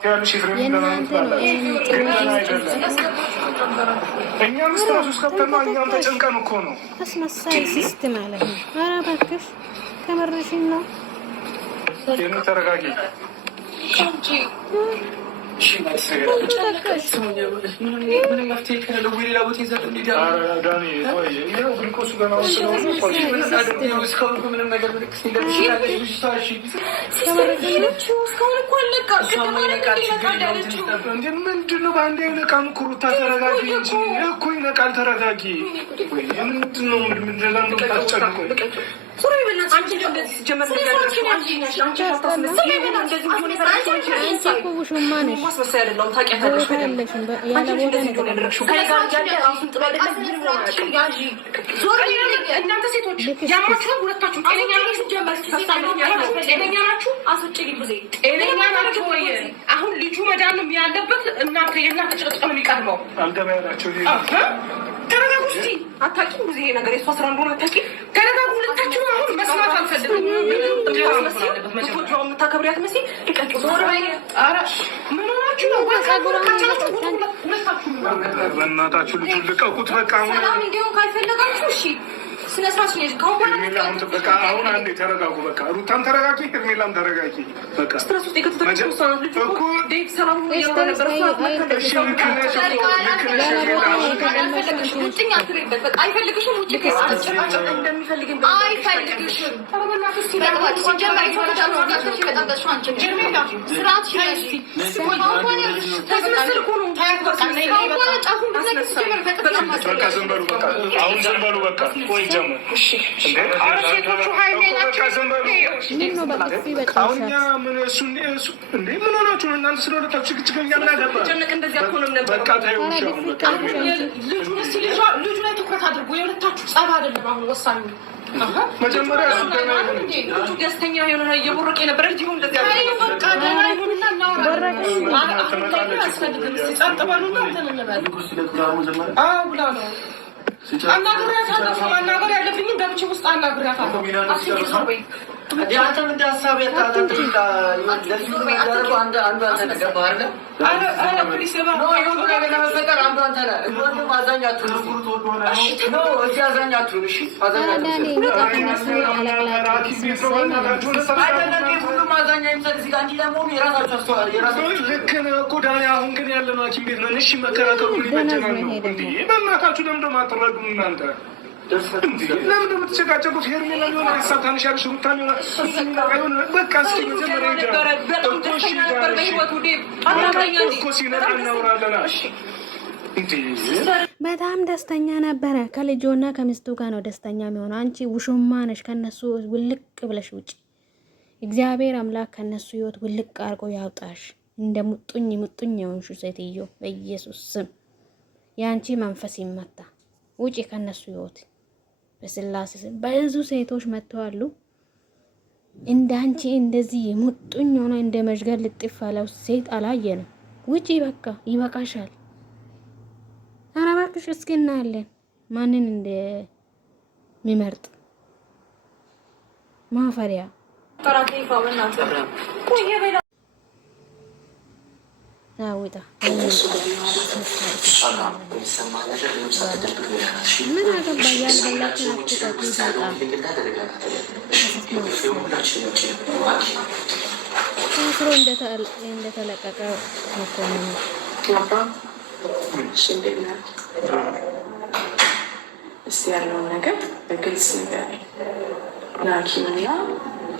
የእናንተ ነው። እኛም ስትራሱ እስከብተና እኛም ተጨንቀን እኮ ነው። አስመሳይ ሲስት ማለት ነው። ኧረ እባክሽ ከመረሽኝ ነው። ተረጋጊ። ምንድነው በአንድ አይነቃ ምክሩታ? ተረጋጊ እንጂ እኮ ይነቃል። ተረጋጊ። ምንድነው አሁን ልጁ መዳንም ያለበት እናንተ የእናንተ ጭቅጭቅ ነው የሚቀድመው። ተረጋጉ እስኪ። አታውቂም ጊዜ ነገር የእሷ ስራ እንደሆነ አታውቂም። ተረጋጉ ሁለታችሁ። አሁን መስማት አልፈልግም። የምታከብሪያት መሲ ምን ሆናችሁ ነው? በእናታችሁ ልጁ ልቀቁት። በቃ ሰላም እንዲሆን ካልፈለጋችሁ እሺ አሁን አንዴ ተረጋጉ። በቃ ሩታም ተረጋጊ፣ ሄርሜላም ተረጋጊ። በቃ ምን ሆናችሁ እናንተ? ስለሁለታችሁ ችግር ልጁ ላይ ትኩረት አድርጎ የሁለታችሁ ጸብ አይደለም አሁን ወሳኙ። መጀመሪያ ልጁ ደስተኛ የሆነ እየቦረቀ የነበረ ልጅ ሆን እንደዚያ ብላ ነው አናገር ያለብኝ ገብቼ ውስጥ አናግሪያታለሁ። አሁን ግን ያለነው ሐኪም ቤት ነው። እሺ መከራከሩ ሊበጀናል ነው እንዴ? በእናታችሁ ለምንድን ነው የማትረዱም እናንተ? ለምን የምትጨቃጨቁት? ሄርሜላ ሊሆን አይሳታንሽ ያልሽ ሩታ ሊሆን በቃ እስኪ መጀመሪያ እኮ ሲመጣ እናውራለና በጣም ደስተኛ ነበረ። ከልጆና ከሚስቱ ጋር ነው ደስተኛ የሚሆነው። አንቺ ውሹማ ነሽ። ከነሱ ውልቅ ብለሽ ውጪ። እግዚአብሔር አምላክ ከነሱ ህይወት ውልቅ አርጎ ያውጣሽ። እንደ ሙጡኝ የሆንሹ ሴትዮ በኢየሱስ ስም የአንቺ መንፈስ ይመታ። ውጪ ከነሱ ህይወት በስላሴ ስም። ብዙ ሴቶች መጥተዋሉ። እንዳንቺ እንደዚህ ሙጡኝ ሆነ እንደ መዥገር ልጥፍ ያለው ሴት አላየንም። ውጪ በቃ ይበቃሻል። ኧረ እባክሽ እስኪ እናያለን ማንን እንደሚመርጥ። ማፈሪያ አውጣ ምን አገባ ያልበላችሁ አትጠጡ። ታስሮ እንደተለቀቀ መኮንን እስቲ ያለውን ነገር በግልጽ ነገር ለሐኪምና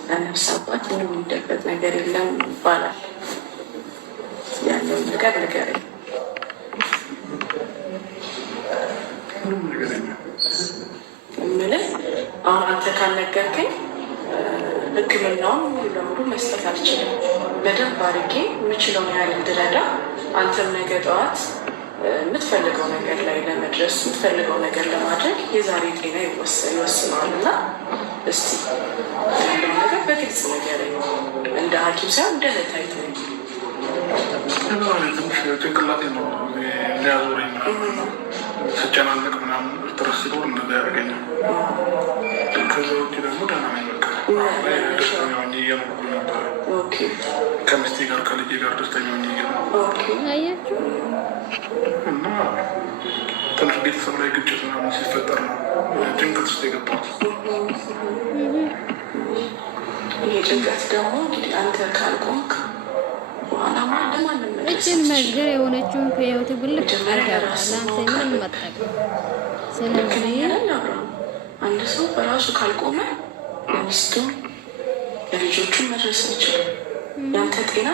ለነፍስ አባት ምንም የሚደበቅ ነገር የለም ይባላል። ያለውን ነገር ንገረኝ። የምልህ አሁን አንተ ካልነገርከኝ ሕክምናውን ሙሉ ለሙሉ መስጠት አልችልም። በደንብ አድርጌ የምችለውን ያህል እንድረዳ አንተም ነገ ጠዋት የምትፈልገው ነገር ላይ ለመድረስ የምትፈልገው ነገር ለማድረግ የዛሬ ጤና ይወስነዋል። እና እስቲ ያለው ነገር በግልጽ ንገረኝ። እንደ ሐኪም ሳይሆን እንደ እህት ትንሽ ጭንቅላቴ ነው ሊያዞረኝ ስጨናነቅ ምናምን ስትረስ ሲኖር እንደዛ ያደርገኛል። ከዛ ውጭ ደግሞ ደህና ነኝ። በቃ ደስተኛ ሆኜ እየኖርኩ ነበረ። ከሚስቴ ጋር ከልጄ ጋር ደስተኛ አያችሁ። እና ትንሽ ቤተሰብ ላይ ግጭት ምናምን ሲፈጠር ነው ጭንቀት ውስጥ የገባሁት። ይሄ ጭንቀት ደግሞ እንግዲህ አንተ ካልቆምክ በኋላ ማንም እችን መዝገር የሆነችውን ከህይወት ብልቅ አድርጋለሁ። ለአንተ ምንም መጠቀም ስለዚህ አንድ ሰው በራሱ ካልቆመ ለሚስቱ ለልጆቹ መድረስ አይችልም። ያንተ ጤና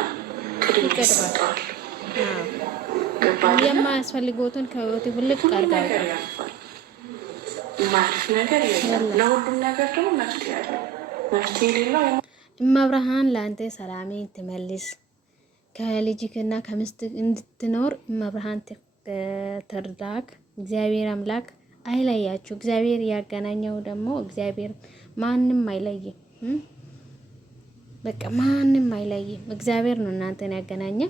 ቅድሚያ ይሰጠዋል። የማያስፈልጉትን ከህይወት ብልቅ አድርጋለሁ። የማያልፍ ነገር የለም። ለሁሉም ነገር ደግሞ መፍትሄ አለ። መፍትሄ የሌለው እመብርሃን ለአንተ ሰላሜን ትመልስ። ከልጅክና ከምስት እንድትኖር እመብርሃን ትርዳክ። እግዚአብሔር አምላክ አይለያችሁ። እግዚአብሔር ያገናኘው ደግሞ እግዚአብሔር ማንም አይለይም። በቃ ማንም አይለይም። እግዚአብሔር ነው እናንተን ያገናኘ።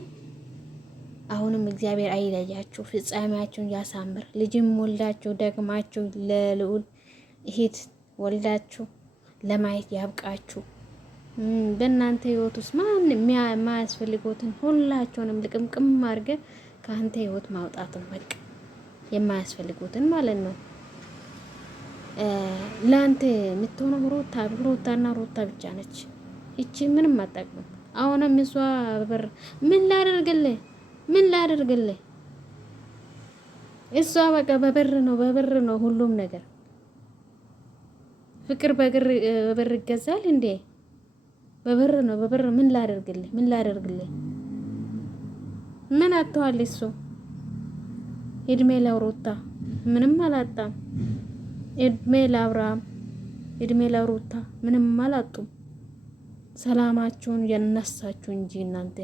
አሁንም እግዚአብሔር አይለያችሁ፣ ፍጻሜያችሁን ያሳምር። ልጅም ወልዳችሁ ደግማችሁ ለልዑል እህት ወልዳችሁ ለማየት ያብቃችሁ። በእናንተ ህይወት ውስጥ ማንም የማያስፈልጉትን ሁላቸውንም ልቅምቅም አድርገ ከአንተ ህይወት ማውጣትን በቃ የማያስፈልጉትን ማለት ነው። ለአንተ የምትሆነው ሩታና ሩታ ብቻ ነች። እቺ ምንም አታውቅም። አሁንም እሷ በር ምን ላደርግልህ እሷ በቃ በበር ነው ሁሉም ነገር። ፍቅር በበር ይገዛል እንዴ? በበር ምን ላደርግልህ ምን አጥቷል እሱ? እድሜ ለሩታ ምንም አላጣም። እድሜ ለአብርሃም እድሜ ለሩታ ምንም አላጡም። ሰላማችሁን የነሳችሁ እንጂ እናንተ